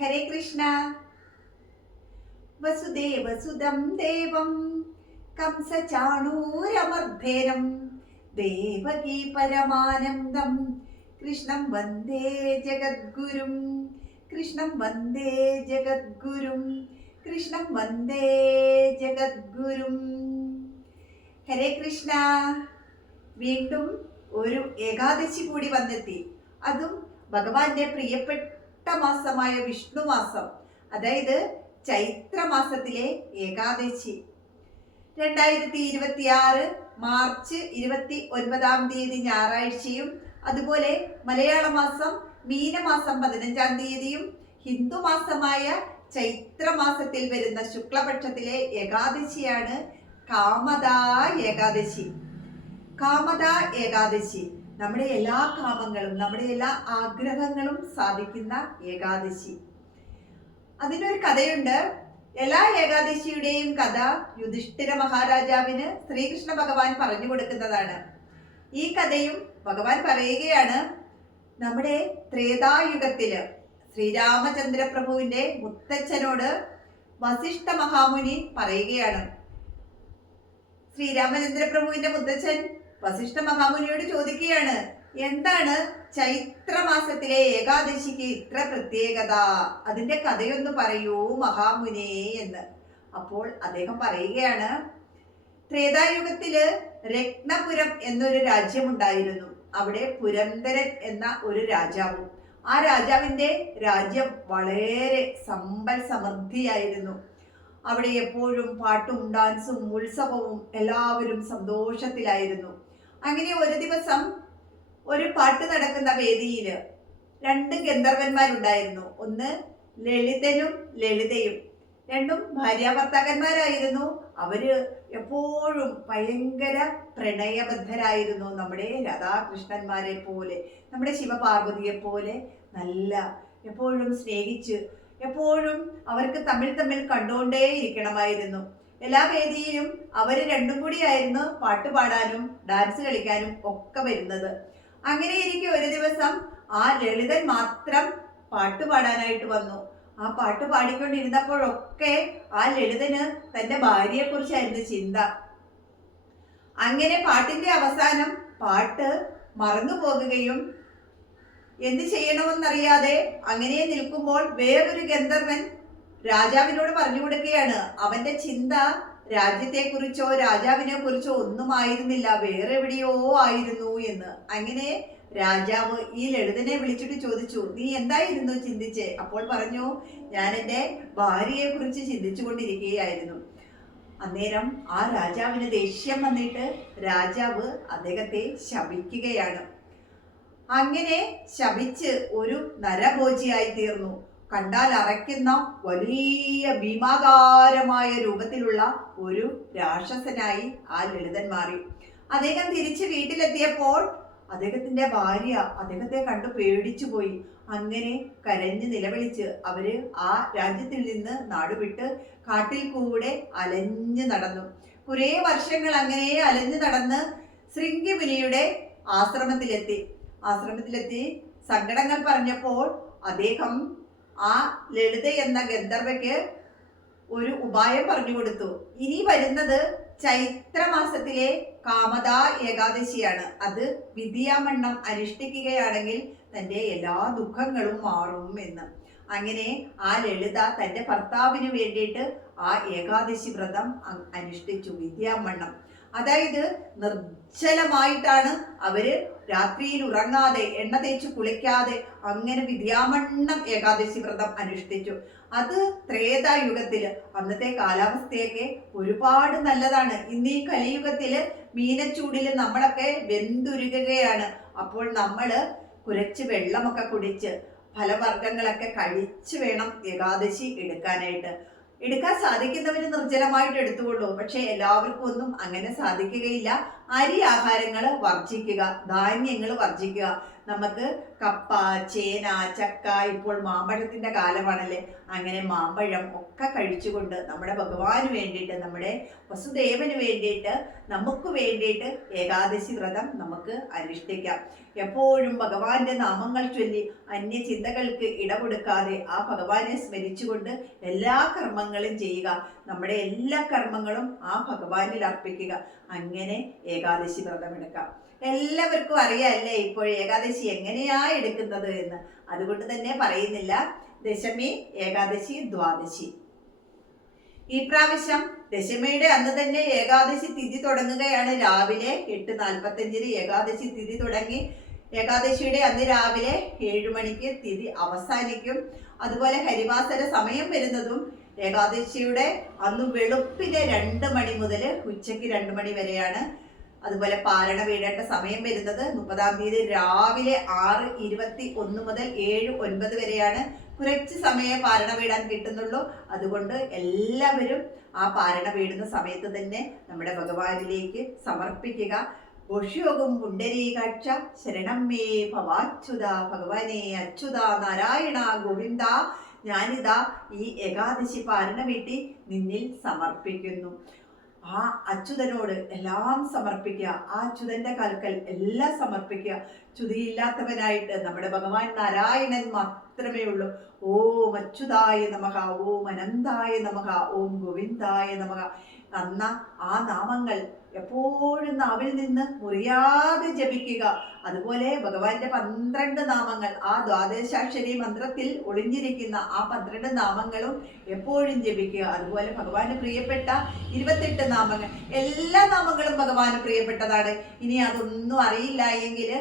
ഹരേ കൃഷ്ണ. വസുദേവസുതം ദേവം കംസചാണൂരമർദ്ദേനം ദേവകീ പരമാനന്ദം കൃഷ്ണം വന്ദേ ജഗദ്ഗുരും. കൃഷ്ണം വന്ദേ ജഗദ്ഗുരും. കൃഷ്ണം വന്ദേ ജഗദ്ഗുരും. ഹരേ കൃഷ്ണ. വീണ്ടും ഒരു ഏകാദശി കൂടി വന്നെത്തി. അതും ഭഗവാന്റെ പ്രിയപ്പെട്ട മാസമായ വിഷ്ണു മാസം, അതായത് ചൈത്രമാസത്തിലെ ഏകാദശി. 2026 മാർച്ച് 29 ഞായറാഴ്ചയും അതുപോലെ മലയാള മാസം മീനമാസം 15 ഹിന്ദു മാസമായ ചൈത്രമാസത്തിൽ വരുന്ന ശുക്ലപക്ഷത്തിലെ ഏകാദശിയാണ് കാമദാ ഏകാദശി. കാമദാ ഏകാദശി നമ്മുടെ എല്ലാ കാമങ്ങളും നമ്മുടെ എല്ലാ ആഗ്രഹങ്ങളും സാധിക്കുന്ന ഏകാദശി. അതിനൊരു കഥയുണ്ട്. എല്ലാ ഏകാദശിയുടെയും കഥ യുധിഷ്ഠിര മഹാരാജാവിന് ശ്രീകൃഷ്ണ ഭഗവാൻ പറഞ്ഞു കൊടുക്കുന്നതാണ്. ഈ കഥയും ഭഗവാൻ പറയുകയാണ്, നമ്മുടെ ത്രേതായുഗത്തില് ശ്രീരാമചന്ദ്ര പ്രഭുവിന്റെ മുത്തച്ഛനോട് വസിഷ്ഠ മഹാമുനി പറയുകയാണ്. ശ്രീരാമചന്ദ്ര പ്രഭുവിന്റെ മുത്തച്ഛൻ വസിഷ്ഠ മഹാമുനിയോട് ചോദിക്കുകയാണ്, എന്താണ് ചൈത്രമാസത്തിലെ ഏകാദശിക്ക് ഇത്ര പ്രത്യേകത? അതിന്റെ കഥയൊന്ന് പറയൂ മഹാമുനേ എന്ന്. അപ്പോൾ അദ്ദേഹം പറയുകയാണ്, ത്രേതായുഗത്തില് രത്നപുരം എന്നൊരു രാജ്യമുണ്ടായിരുന്നു. അവിടെ പുരന്ദരൻ എന്ന ഒരു രാജാവും. ആ രാജാവിന്റെ രാജ്യം വളരെ സമ്പൽ സമൃദ്ധിയായിരുന്നു. അവിടെ എപ്പോഴും പാട്ടും ഡാൻസും ഉത്സവവും, എല്ലാവരും സന്തോഷത്തിലായിരുന്നു. അങ്ങനെ ഒരു ദിവസം ഒരു പാട്ട് നടക്കുന്ന വേദിയിൽ 2 ഗന്ധർവന്മാരുണ്ടായിരുന്നു. ഒന്ന് ലളിതനും ലളിതയും. രണ്ടും ഭാര്യാഭർത്താക്കന്മാരായിരുന്നു. അവര് എപ്പോഴും ഭയങ്കര പ്രണയബദ്ധരായിരുന്നു. നമ്മുടെ രാധാകൃഷ്ണന്മാരെ പോലെ, നമ്മുടെ ശിവപാർവതിയെ പോലെ നല്ല എപ്പോഴും സ്നേഹിച്ച് എപ്പോഴും അവർക്ക് തമ്മിൽ കണ്ടുകൊണ്ടേ ഇരിക്കണമായിരുന്നു. എല്ലാ വേദിയിലും അവര് രണ്ടും കൂടിയായിരുന്നു പാട്ട് പാടാനും ഡാൻസ് കളിക്കാനും ഒക്കെ വരുന്നത്. അങ്ങനെ ഇരിക്കെ ഒരു ദിവസം ആ ലളിതൻ മാത്രം പാട്ട് പാടാനായിട്ട് വന്നു. ആ പാട്ട് പാടിക്കൊണ്ടിരുന്നപ്പോഴൊക്കെ ആ ലളിതന് തന്റെ ഭാര്യയെ കുറിച്ചായിരുന്നു ചിന്ത. അങ്ങനെ പാട്ടിന്റെ അവസാനം പാട്ട് മറന്നു പോകുകയും എന്ത് ചെയ്യണമെന്നറിയാതെ അങ്ങനെ നിൽക്കുമ്പോൾ വേറൊരു ഗന്ധർവൻ രാജാവിനോട് പറഞ്ഞു കൊടുക്കുകയാണ്, അവന്റെ ചിന്ത രാജ്യത്തെക്കുറിച്ചോ രാജാവിനെ കുറിച്ചോ ഒന്നും ആയിരുന്നില്ല, വേറെ എവിടെയോ ആയിരുന്നു എന്ന്. അങ്ങനെ രാജാവ് ഈ ലളിതനെ വിളിച്ചിട്ട് ചോദിച്ചു, നീ എന്തായിരുന്നു ചിന്തിച്ചേ? അപ്പോൾ പറഞ്ഞു, ഞാൻ എൻ്റെ ഭാര്യയെ കുറിച്ച് ചിന്തിച്ചു കൊണ്ടിരിക്കുകയായിരുന്നു. അന്നേരം ആ രാജാവിന് ദേഷ്യം വന്നിട്ട് രാജാവ് അദ്ദേഹത്തെ ശപിക്കുകയാണ്. അങ്ങനെ ശപിച്ച് ഒരു നരഭോജിയായി തീർന്നു. കണ്ടാൽ അറയ്ക്കുന്ന വലിയ ഭീമാകാരമായ രൂപത്തിലുള്ള ഒരു രാക്ഷസനായി ആ ലളിതൻ മാറി. അദ്ദേഹം തിരിച്ച് വീട്ടിലെത്തിയപ്പോൾ അദ്ദേഹത്തിന്റെ ഭാര്യ അദ്ദേഹത്തെ കണ്ടു പേടിച്ചു പോയി. അങ്ങനെ കരഞ്ഞ് നിലവിളിച്ച് അവര് ആ രാജ്യത്തിൽ നിന്ന് നാടുവിട്ട് കാട്ടിൽ കൂടെ അലഞ്ഞു നടന്നു. കുറേ വർഷങ്ങൾ അങ്ങനെ അലഞ്ഞു നടന്ന് ശൃംഗിമുനിയുടെ ആശ്രമത്തിലെത്തി സങ്കടങ്ങൾ പറഞ്ഞപ്പോൾ അദ്ദേഹം ആ ലളിത എന്ന ഗന്ധർവയ്ക്ക് ഒരു ഉപായം പറഞ്ഞു കൊടുത്തു. ഇനി വരുന്നത് ചൈത്രമാസത്തിലെ കാമദാ ഏകാദശിയാണ്. അത് വിധിയാമണ്ണം അനുഷ്ഠിക്കുകയാണെങ്കിൽ തൻ്റെ എല്ലാ ദുഃഖങ്ങളും മാറും എന്ന്. അങ്ങനെ ആ ലളിത തൻ്റെ ഭർത്താവിന് വേണ്ടിയിട്ട് ആ ഏകാദശി വ്രതം അനുഷ്ഠിച്ചു വിധിയാമണ്ണം. അതായത് നിർജ്ജലമായിട്ടാണ് അവര് രാത്രിയിൽ ഉറങ്ങാതെ എണ്ണ തേച്ച് കുളിക്കാതെ അങ്ങനെ വിധിയാമണ്ണം ഏകാദശി വ്രതം അനുഷ്ഠിച്ചു. അത് ത്രേതായുഗത്തില് അന്നത്തെ കാലാവസ്ഥയൊക്കെ ഒരുപാട് നല്ലതാണ്. ഇന്ന് ഈ കലിയുഗത്തില് മീനച്ചൂടില് നമ്മളൊക്കെ വെന്തുരുകുകയാണ്. അപ്പോൾ നമ്മള് കുറച്ച് വെള്ളമൊക്കെ കുടിച്ച് ഫലവർഗ്ഗങ്ങളൊക്കെ കഴിച്ച് വേണം ഏകാദശി എടുക്കാൻ സാധിക്കുന്നവർ നിർജ്ജലമായിട്ട് എടുത്തുകൊള്ളൂ. പക്ഷെ എല്ലാവർക്കും ഒന്നും അങ്ങനെ സാധിക്കുകയില്ല. അരി ആഹാരങ്ങൾ വർജിക്കുക, ധാന്യങ്ങൾ വർജിക്കുക. നമുക്ക് കപ്പ, ചേന, ചക്ക, ഇപ്പോൾ മാമ്പഴത്തിന്റെ കാലമാണല്ലേ, അങ്ങനെ മാമ്പഴം ഒക്കെ കഴിച്ചുകൊണ്ട് നമ്മുടെ ഭഗവാന് വേണ്ടിയിട്ട്, നമ്മുടെ വസുദേവന് വേണ്ടിയിട്ട്, നമുക്ക് വേണ്ടിയിട്ട് ഏകാദശി വ്രതം നമുക്ക് അനുഷ്ഠിക്കാം. എപ്പോഴും ഭഗവാന്റെ നാമങ്ങൾ ചൊല്ലി അന്യചിന്തകൾക്ക് ഇടകൊടുക്കാതെ ആ ഭഗവാനെ സ്മരിച്ചുകൊണ്ട് എല്ലാ കർമ്മങ്ങളും ചെയ്യുക. നമ്മുടെ എല്ലാ കർമ്മങ്ങളും ആ ഭഗവാനിൽ അർപ്പിക്കുക. അങ്ങനെ ഏകാദശി വ്രതം എടുക്കാം. എല്ലാവർക്കും അറിയാമല്ലേ ഇപ്പോൾ ഏകാദശി എങ്ങനെയാ എടുക്കുന്നത് എന്ന്. അതുകൊണ്ട് തന്നെ പറയുന്നില്ല. ദശമി, ഏകാദശി, ദ്വാദശി. ഈ പ്രാവശ്യം ദശമിയുടെ അന്ന് തന്നെ ഏകാദശി തിഥി തുടങ്ങുകയാണ്. രാവിലെ 8:45 ഏകാദശി തിഥി തുടങ്ങി. ഏകാദശിയുടെ അന്ന് രാവിലെ 7 മണിക്ക് തിഥി അവസാനിക്കും. അതുപോലെ ഹരിവാസര സമയം വരുന്നതും ഏകാദശിയുടെ അന്ന് വെളുപ്പിനെ 2 മണി മുതൽ ഉച്ചയ്ക്ക് 2 മണി വരെയാണ്. അതുപോലെ പാരണ വീഴേണ്ട സമയം വരുന്നത് 30-ാം തീയതി രാവിലെ 6:21 മുതൽ 7-9 വരെയാണ്. കുറച്ച് സമയം പാരണ വീടാൻ കിട്ടുന്നുള്ളൂ. അതുകൊണ്ട് എല്ലാവരും ആ പാരണ വീടുന്ന സമയത്ത് തന്നെ നമ്മുടെ ഭഗവാനിലേക്ക് സമർപ്പിക്കുക. ഭക്ഷ്യോഗം പുണ്ടരീകാക്ഷ ശരണം മേ ഭവാച്യുത, ഭഗവാനെ അച്യുത നാരായണ ഗോവിന്ദ, ഞാനിതാ ഈ ഏകാദശി പാരണ വീട്ടി നിന്നിൽ സമർപ്പിക്കുന്നു. ആ അച്യുതനോട് എല്ലാം സമർപ്പിക്കുക. ആ അച്യുതന്റെ കാൽക്കൽ എല്ലാം സമർപ്പിക്കുക. ചുതിയില്ലാത്തവനായിട്ട് നമ്മുടെ ഭഗവാൻ നാരായണൻ മാത്രമേ ഉള്ളൂ. ഓം അച്യുതായ നമഃ, ഓം അനന്തായ നമഃ, ഓം ഗോവിന്ദായ നമഃ എന്ന ആ നാമങ്ങൾ എപ്പോഴും നാവിൽ നിന്ന് മുറിയാതെ ജപിക്കുക. അതുപോലെ ഭഗവാന്റെ 12 നാമങ്ങൾ, ആ ദ്വാദശാക്ഷരി മന്ത്രത്തിൽ ഒളിഞ്ഞിരിക്കുന്ന ആ 12 നാമങ്ങളും എപ്പോഴും ജപിക്കുക. അതുപോലെ ഭഗവാന് പ്രിയപ്പെട്ട 28 നാമങ്ങൾ, എല്ലാ നാമങ്ങളും ഭഗവാന് പ്രിയപ്പെട്ടതാണ്. ഇനി അതൊന്നും അറിയില്ല എങ്കിൽ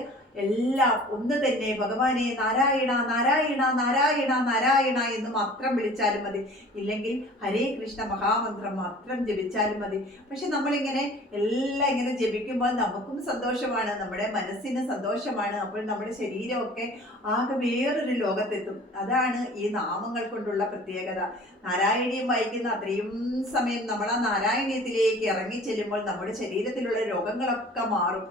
എല്ലാം ഒന്ന് തന്നെ, ഭഗവാനെ നാരായണ നാരായണ നാരായണ നാരായണ എന്ന് മാത്രം വിളിച്ചാലും മതി. ഇല്ലെങ്കിൽ ഹരേ കൃഷ്ണ മഹാമന്ത്രം മാത്രം ജപിച്ചാലും മതി. പക്ഷെ നമ്മളിങ്ങനെ എല്ലാം ഇങ്ങനെ ജപിക്കുമ്പോൾ നമുക്കും സന്തോഷമാണ്, നമ്മുടെ മനസ്സിന് സന്തോഷമാണ്. അപ്പോൾ നമ്മുടെ ശരീരമൊക്കെ ആകെ വേറൊരു ലോകത്തെത്തും. അതാണ് ഈ നാമങ്ങൾ കൊണ്ടുള്ള പ്രത്യേകത. നാരായണീയം വായിക്കുന്ന അത്രയും സമയം നമ്മൾ ആ നാരായണീയത്തിലേക്ക് ഇറങ്ങി ചെല്ലുമ്പോൾ നമ്മുടെ ശരീരത്തിലുള്ള രോഗങ്ങളൊക്കെ മാറും.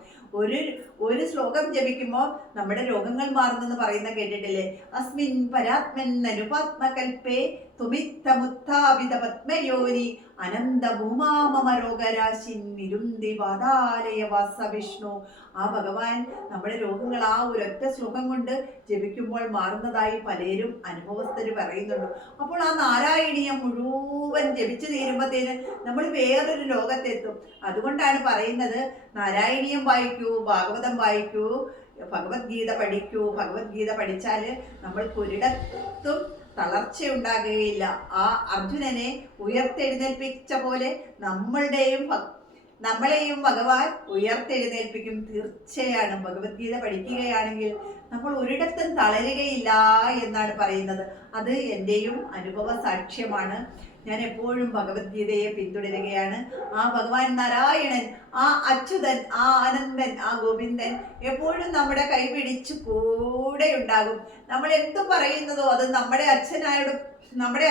ഒരു ശ്ലോകം ജപിക്കുമ്പോൾ നമ്മുടെ രോഗങ്ങൾ മാറുന്നെന്ന് പറയുന്ന കേട്ടിട്ടില്ലേ? അസ്മിൻ പരാത്മൻ അനുപാത്മകൽപേ തുമിത്തമുത്ഥാപിത പത്മയോനി അനന്ത ഭൂമാമരോഗരാശിൻ നിരുന്തി വാതാലയ വാസ വിഷ്ണു. ആ ഭഗവാൻ നമ്മുടെ രോഗങ്ങൾ ആ ഒരൊറ്റ ശ്ലോകം കൊണ്ട് ജപിക്കുമ്പോൾ മാറുന്നതായി പലരും അനുഭവസ്ഥര് പറയുന്നുണ്ട്. അപ്പോൾ ആ നാരായണീയം മുഴുവൻ ജപിച്ചു തീരുമ്പോഴത്തേന് നമ്മൾ വേറൊരു ലോകത്തെത്തും. അതുകൊണ്ടാണ് പറയുന്നത്, നാരായണീയം വായിക്കൂ, ഭാഗവതം വായിക്കൂ, ഭഗവത്ഗീത പഠിക്കൂ. ഭഗവത്ഗീത പഠിച്ചാൽ നമ്മൾക്ക് ഒരിടത്തും തളർച്ചയുണ്ടാകുകയില്ല. ആ അർജുനനെ ഉയർത്തെഴുന്നേൽപ്പിച്ച പോലെ നമ്മളെയും ഭഗവാൻ ഉയർത്തെഴുന്നേൽപ്പിക്കും. തീർച്ചയാണ് ഭഗവത്ഗീത പഠിക്കുകയാണെങ്കിൽ നമ്മൾ ഒരിടത്തും തളരുകയില്ല എന്നാണ് പറയുന്നത്. അത് എൻ്റെയും അനുഭവ സാക്ഷ്യമാണ്. ഞാൻ എപ്പോഴും ഭഗവത്ഗീതയെ പിന്തുടരുകയാണ്. ആ ഭഗവാൻ നാരായണൻ, ആ അച്യുതൻ, ആ ആനന്ദൻ, ആ ഗോവിന്ദൻ എപ്പോഴും നമ്മുടെ കൈ പിടിച്ചു കൂടെ ഉണ്ടാകും. നമ്മൾ എന്തു പറയുന്നതോ അത് നമ്മുടെ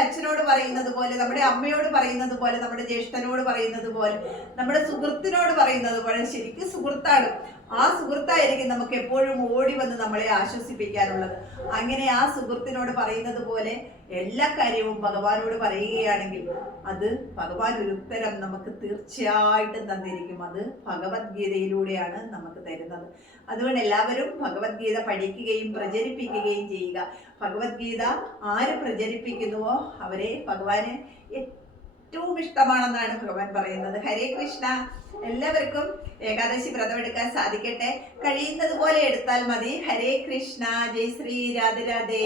അച്ഛനോട് പറയുന്നത് പോലെ, നമ്മുടെ അമ്മയോട് പറയുന്നത് പോലെ, നമ്മുടെ ജ്യേഷ്ഠനോട് പറയുന്നത് പോലെ, നമ്മുടെ സുഹൃത്തിനോട് പറയുന്നത് പോലെ, ശരിക്കും സുഹൃത്താണ്. ആ സുഹൃത്തായിരിക്കും നമുക്ക് എപ്പോഴും ഓടി വന്ന് നമ്മളെ ആശ്വസിപ്പിക്കാനുള്ളത്. അങ്ങനെ ആ സുഹൃത്തിനോട് പറയുന്നത് പോലെ എല്ലാ കാര്യവും ഭഗവാനോട് പറയുകയാണെങ്കിൽ അത് ഭഗവാൻ ഒരു ഉത്തരം നമുക്ക് തീർച്ചയായിട്ടും തന്നിരിക്കും. അത് ഭഗവത്ഗീതയിലൂടെയാണ് നമുക്ക് തരുന്നത്. അതുകൊണ്ട് എല്ലാവരും ഭഗവത്ഗീത പഠിക്കുകയും പ്രചരിപ്പിക്കുകയും ചെയ്യുക. ഭഗവത്ഗീത ആര് പ്രചരിപ്പിക്കുന്നുവോ അവരെ ഭഗവാന് ഏറ്റവും ഇഷ്ടമാണെന്നാണ് ഭഗവാൻ പറയുന്നത്. ഹരേ കൃഷ്ണ. എല്ലാവർക്കും ഏകാദശി വ്രതമെടുക്കാൻ സാധിക്കട്ടെ. കഴിയുന്നത് പോലെ എടുത്താൽ മതി. ഹരേ കൃഷ്ണ. ജയ് ശ്രീ രാധേ രാധേ.